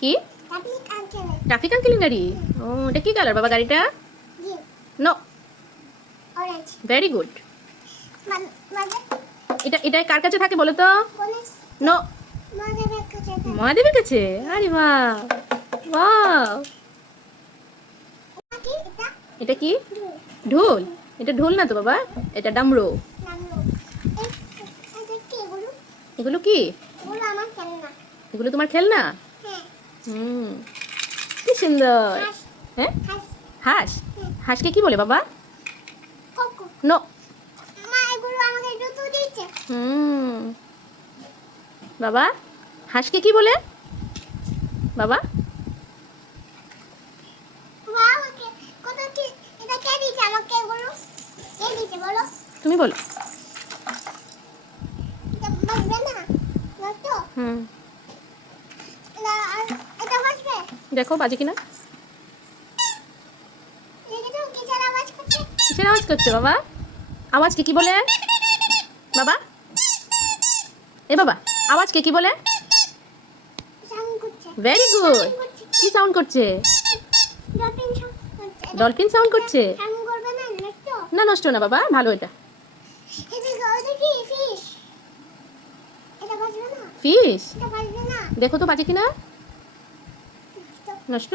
কি ট্রাফিক আঙ্কেলের গাড়ি? ও, এটা কি কালার বাবা গাড়িটা? No, very good. এটা এটা কার কাছে থাকে বলো তো? নো, মহাদেবের কাছে। আরে বাহ, বাহ। এটা কি? ঢোল? এটা ঢোল না তো বাবা, এটা ডামরু। এগুলো কি? এগুলো তোমার খেলনা? হুম, কি সুন্দর। হ্যাঁ, হাঁস? হাঁসকে কি বলে বাবা? নো। হুম, বাবা হাঁসকে কি বলে বাবা? তুমি বলো। হুম, দেখো বাজে কিনা। কিসের আওয়াজ করছে বাবা? আওয়াজকে কি বলে বাবা? এ বাবা, আওয়াজকে কি বলে? Very good. কি সাউন্ড করছে? ডলফিন সাউন্ড করছে। না, নষ্ট না বাবা, ভালো। এটা ফিশ? দেখো তো বাজে কিনা। নষ্ট।